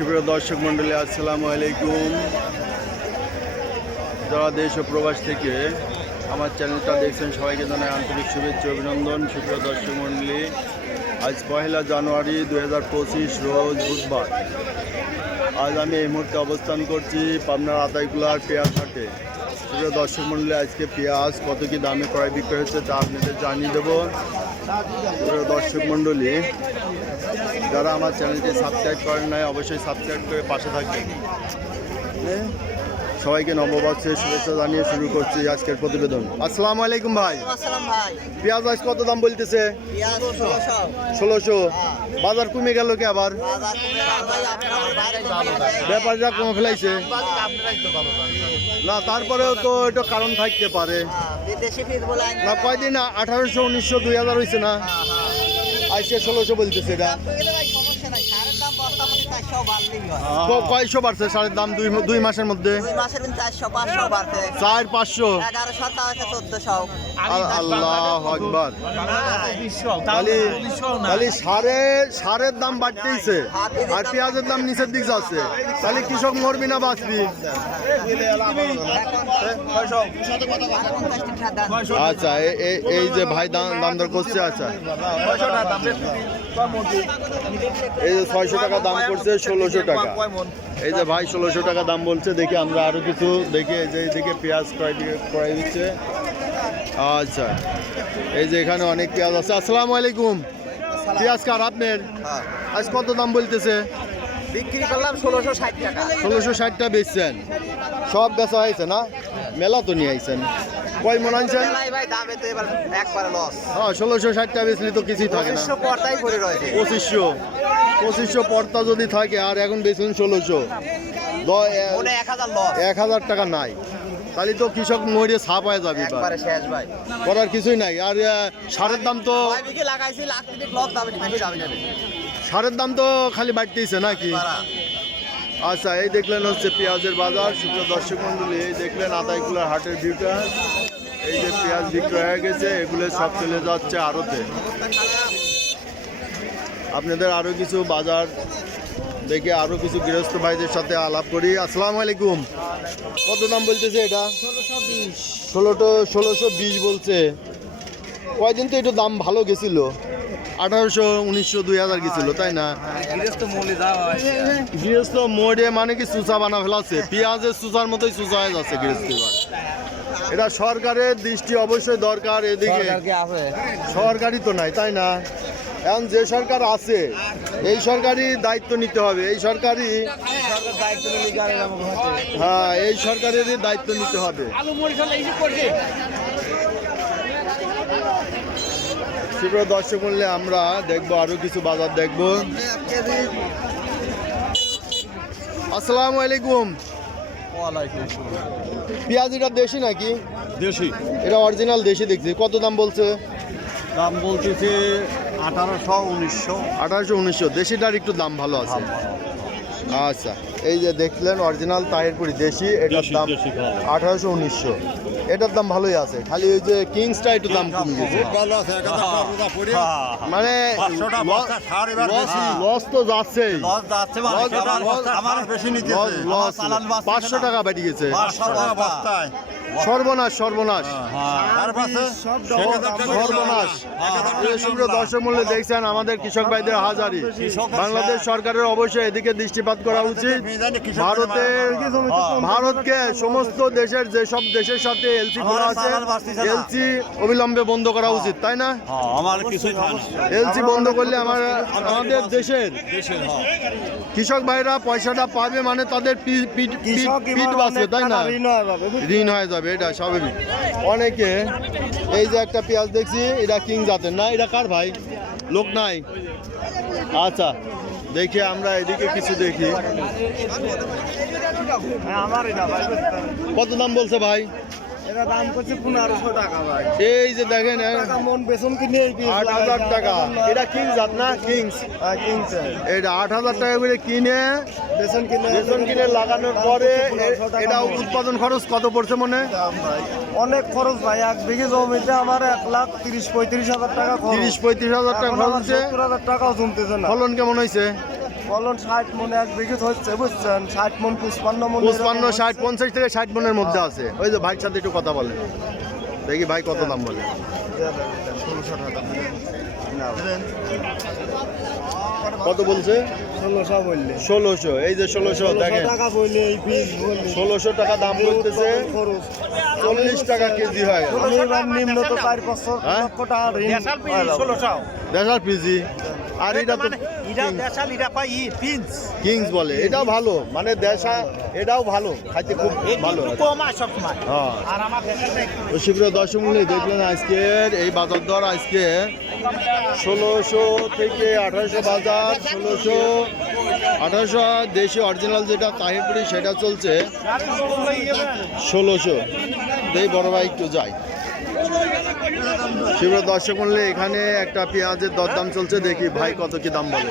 সুপ্রিয় দর্শক মণ্ডলী, আসসালামু আলাইকুম। যারা দেশ ও প্রবাস থেকে আমার চ্যানেলটা দেখছেন, সবাইকে জানাই আন্তরিক শুভেচ্ছা অভিনন্দন। সুপ্রিয় দর্শক মণ্ডলী, আজ পহেলা জানুয়ারি দু হাজার পঁচিশ রোজ বুধবার। আজ আমি এই মুহূর্তে অবস্থান করছি পাবনার আতাইকুলার পেঁয়াজ হাটে। সুপ্রিয় দর্শক মণ্ডলী, আজকে পেঁয়াজ কত কি দামে ক্রয় বিক্রয় হচ্ছে তা আপনাদের জানিয়ে দেবো। দর্শক মণ্ডলী যারা আমার চ্যানেলটি সাবস্ক্রাইব করেন নাই অবশ্যই সাবস্ক্রাইব করে পাশে থাকবেন। সবাইকে নববর্ষের শুভেচ্ছা জানিয়ে শুরু করছি আজকের প্রতিবেদন। আসসালামু আলাইকুম ভাই। পেঁয়াজ আজ কত দাম বলতেছে? ষোলোশো। বাজার কমে গেল কি আবার? ব্যাপারটা কমে ফেলাইছে। না তারপরেও তো এটা কারণ থাকতে পারে। হ্যাঁ, না কয়দিন আঠারোশো উনিশশো দুই হাজার হয়েছে না? আজকে ষোলোশো বলতেছে এটা। কয়শো বাড়ছে সারের দাম দুই দুই মাসের মধ্যে? দুই মাসের দিন চারশো পাঁচশো বাড়ছে। চার পাঁচশো? এগারোশো তাহলে চোদ্দশো। আল্লাহ আকবার। তাহলে সারে সারের দাম বাড়তেইছে। আর পেঁয়াজের দাম নিচের দিক যাচ্ছে। তাহলে কৃষক মরবি না বাঁচবি? আচ্ছা এই যে ভাই দাম দাম দর করছে আচ্ছা। এই যে ছয়শো টাকা দাম করছে ষোলোশো টাকা। এই যে ভাই ষোলোশো টাকা দাম বলছে দেখি আমরা আরও কিছু দেখি। এই যে এইদিকে পেঁয়াজ ক্রয় ক্রয় দিচ্ছে। আচ্ছা। এই যে এখানে অনেক পেঁয়াজ আছে। আসসালামু আলাইকুম। পেঁয়াজ কার আপনার? আজ কত দাম বলতেছে? বিক্রি করলাম ষোলোশো ষাট টাকা। ষোলোশো ষাটটা বেচছেন। সব বেচা হয়েছে না? মেলা তো নিয়ে আইছেন। কয় মন আনছেন? হ্যাঁ ষোলোশো ষাটটা বেচলে তো কিছুই থাকে না। পঁচিশশো পঁচিশশো পর্তা যদি থাকে আর এখন বেচুন ষোলোশো। এক হাজার টাকা নাই। তাহলে তো কৃষক মরে ছাপ হয়ে যাবে করার কিছুই নাই। আর সারের দাম তো সারের দাম তো খালি বাড়তেইছে নাকি? আচ্ছা এই দেখলেন হচ্ছে পেঁয়াজের বাজার। সুপ্রিয় দর্শক মন্ডলী এই দেখলেন আতাইকুলার হাটের ভিউটা। এই যে পেঁয়াজ বিক্রয় হয়ে গেছে এগুলো সব চলে যাচ্ছে আড়তে। আপনাদের আরও কিছু বাজার দেখে আরও কিছু গৃহস্থ ভাইদের সাথে আলাপ করি। আসসালামু আলাইকুম। কত দাম বলতেছে এটা? ষোলোটো ষোলোশো বিশ বলছে। কয়দিন তো একটু দাম ভালো গেছিল। আঠারোশো উনিশশো দুই হাজার গেছিল তাই না? গৃহস্থ মোড়ে মানে কি চুচা বানা ফেলাচ্ছে পেঁয়াজের চুচার মতোই চুচা হয়ে যাচ্ছে গৃহস্থ এটা সরকারের দৃষ্টি অবশ্যই দরকার এদিকে। সরকারই তো নাই তাই না? এখন যে সরকার আছে এই সরকারই দায়িত্ব নিতে হবে। এই সরকারই হ্যাঁ এই সরকারেরই দায়িত্ব নিতে হবে। সুপ্রিয় দর্শক মূল্যে আমরা দেখব আরও কিছু বাজার দেখব। আসসালামু আলাইকুম। পেঁয়াজিটা দেশি নাকি? দেশি। এটা অরিজিনাল দেশি দেখছি। কত দাম বলছে? দাম বলতেছে আঠারোশো উনিশশো। আঠারোশো উনিশশো। দেশিটার একটু দাম ভালো আছে। আচ্ছা এই যে দেখলেন অরিজিনাল তাহিরপুরি দেশি এটার দাম আঠারোশো উনিশশো। এটার দাম ভালোই আছে খালি ওই যে কিংসটা একটু দাম কম গেছে। মানে বেশি। লস তো যাচ্ছেই। যাচ্ছে মানে পাঁচশো টাকা বেড়ে গেছে। পাঁচশো টাকা বস্তায়। সর্বনাশ সর্বনাশ। সর্বনাশ। এই দর্শক মূল্যে দেখছেন আমাদের কৃষক ভাইদের হাজারি। বাংলাদেশ সরকারের অবশ্যই এদিকে দৃষ্টিপাত করা উচিত। ভারতের ভারতকে সমস্ত দেশের যেসব দেশের সাথে এলসি খোলা আছে এলসি অবিলম্বে বন্ধ করা উচিত তাই না? হ্যাঁ, এলসি বন্ধ করলে আমার আমাদের দেশের দেশের হ্যাঁ। কৃষক ভাইরা পয়সাটা পাবে মানে তাদের পিঠ বাঁচবে তাই না? ঋণ হয়ে যাবে। এটা স্বাভাবিক। অনেকে, এই যে একটা পেঁয়াজ দেখছি, এটা কিং জাতের। না, এটা কার ভাই? লোক নাই? আচ্ছা দেখি আমরা এদিকে কিছু দেখি। কত দাম বলছে ভাই? এটা দাম করছে পনেরোশো টাকা ভাই। এই যে দেখেন মন বেতন কিনে আট হাজার টাকা। এটা কিং জাত না? কিংস। কিনছে এটা আট হাজার টাকা করে কিনে বেতন কিনে বেতন কিনে লাগানোর পরে এ- 1500 টাকা এটা উৎপাদন খরচ কত পড়ছে মনে? অনেক খরচ ভাই। এক বিঘে জমিতে আমার এক লাখ তিরিশ পঁয়ত্রিশ হাজার টাকা তিরিশ পঁয়ত্রিশ হাজার টাকা খরচ হাজার টাকাও জমতেছে না। ফলন কেমন হয়েছে? ফলন ষাট মন এক বিঘে হচ্ছে বুঝছেন? ষাট মন পুষ্পান্ন মন পঁচপান্ন ষাট পঞ্চাশ থেকে ষাট মনের মধ্যে আছে। ওই যে ভাইয়ের সাথে একটু কথা বলেন। দেখি ভাই কত দাম বলে। কত বলছে? ষোলোশো বললে। ষোলোশো এই যে ষোলোশো দেখেন। ষোলোশো টাকা দাম বলতেছে খরচ। চল্লিশ টাকা কেজি হয়। নিম্ন তো চার পাঁচশো? টাকা ঋণ। পিজি। আর এটা তো কিংস বলে। এটাও ভালো। মানে দেশা এটাও ভালো। খাইতে খুব ভালো হ্যাঁ। তো শীঘ্র দর্শক মূল্যে দেখলেন আজকের এই বাজার দর আজকে ষোলোশো থেকে আঠারোশো বাজার ষোলোশো আঠারোশো। দেশি অরিজিনাল যেটা তাহিরপুরি সেটা চলছে ষোলোশো। এই বড় ভাই একটু যাই। শীঘ্র দর্শক মূল্যে এখানে একটা পেঁয়াজের দরদাম চলছে, দেখি ভাই কত কি দাম বলে।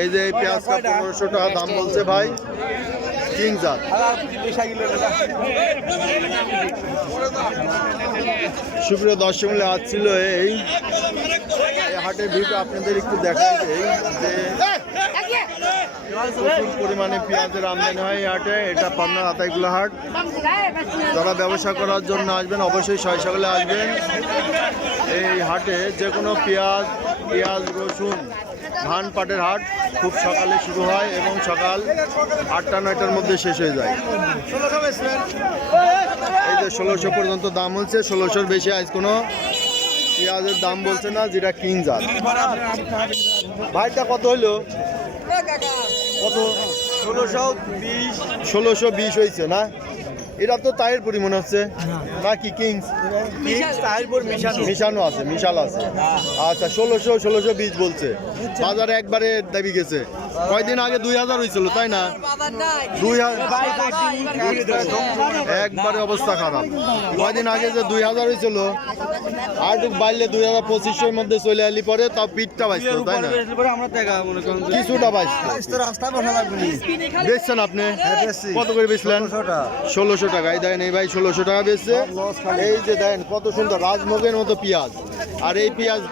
এই যে পেঁয়াজটা পনেরোশো টাকা দাম বলছে ভাই সুপ্রিয় দর্শক মূল্যে আজ ছিল এই। হাটের ভিউটা আপনাদের একটু দেই যে প্রচুর পরিমাণে পেঁয়াজের আমদানি হয় এই হাটে। এটা পাবনার আতাইগুলা হাট। যারা ব্যবসা করার জন্য আসবেন, অবশ্যই ছয় সকালে আসবেন। এই হাটে যে কোনো পেঁয়াজ পেঁয়াজ, রসুন, ধান পাটের হাট খুব সকালে শুরু হয় এবং সকাল আটটা, নয়টার মধ্যে শেষ হয়ে যায়। এই যে ষোলোশো পর্যন্ত দাম হচ্ছে, ষোলোশোর বেশি আজ কোনো পেঁয়াজের দাম বলছে না, যেটা কিং জাত। ভাইটা কত হইল? কত? ষোলোশো বিশ। ষোলোশো বিশ হয়েছে না? এটা তো তাইয়ের পরি মনে হচ্ছে। নাকি কিংস? মিশানো। আছে মিশাল আছে। আচ্ছা ষোলোশো ষোলোশো বিশ বলছে। বাজারে একবারে দাবি গেছে। কয়দিন আগে দুই হাজার হয়েছিল, তাই না? দুই হাজার একবারে অবস্থা খারাপ। কয়দিন আগে যে দুই হাজার হয়েছিল আর বাড়লে দুই হাজার পঁচিশের মধ্যে চলে আলি পরে তাও পিঠটা বাঁচতো, তাই না? কিছুটা বাঁচতো। বেচছেন আপনি? কত করে বেচলেন? ষোলোশো টাকা। এই দেখেন এই ভাই ষোলোশো টাকা বেচছে। এই যে দেখেন কত সুন্দর রাজমোগের মতো পেঁয়াজ। আর এই পেঁয়াজ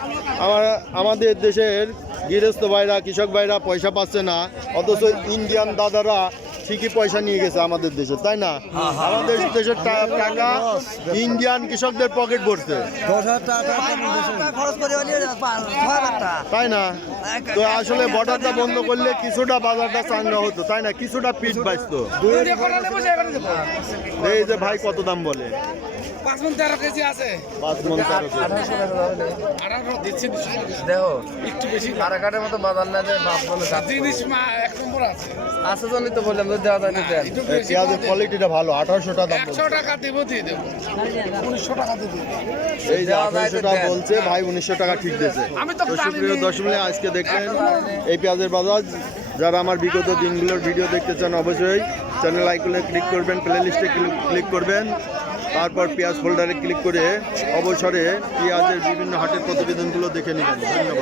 আমার আমাদের দেশের গৃহস্থ ভাইরা, কৃষক ভাইরা পয়সা পাচ্ছে না, অথচ ইন্ডিয়ান দাদারা ঠিকই পয়সা নিয়ে গেছে আমাদের দেশে, তাই না? আমাদের দেশের টাকা ইন্ডিয়ান কৃষকদের পকেট ভরছে। তাই না? তো আসলে বর্ডারটা বন্ধ করলে কিছুটা বাজারটা চাঙ্গা হতো, তাই না? কিছুটা পিঠ বাঁচতো। এই যে ভাই কত দাম বলে? পাঁচ মন তেরো কেজি আছে। পাঁচ মন তেরো কেজি। আঠারো দিচ্ছি দেখো একটু বেশি কারাকাটের মতো বাজার না দেয় বাপ বলে জিনিস মা এক নম্বর আছে। আছে জন্যই তো বললাম যদি দেওয়া যায় না দেন। একটু এই বেশি পেঁয়াজের কোয়ালিটিটা ভালো আঠারোশো টাকা একশো বলছে। টাকা দিব দিয়ে দেবো। উনিশশো টাকা দিয়ে দেবো। এই যে আঠারোশো টাকা বলছে ভাই উনিশশো টাকা ঠিক দিয়েছে। আমি তো নি। দর্শক আজকে দেখলেন এই পেঁয়াজের বাজার। যারা আমার বিগত দিনগুলোর ভিডিও দেখতে চান অবশ্যই চ্যানেল আইকনে ক্লিক করবেন প্লে লিস্টে ক্লিক করবেন। তারপর পেঁয়াজ ফোল্ডারে ক্লিক করে অবসরে পেঁয়াজের বিভিন্ন হাটের প্রতিবেদনগুলো দেখে নেবেন। ধন্যবাদ।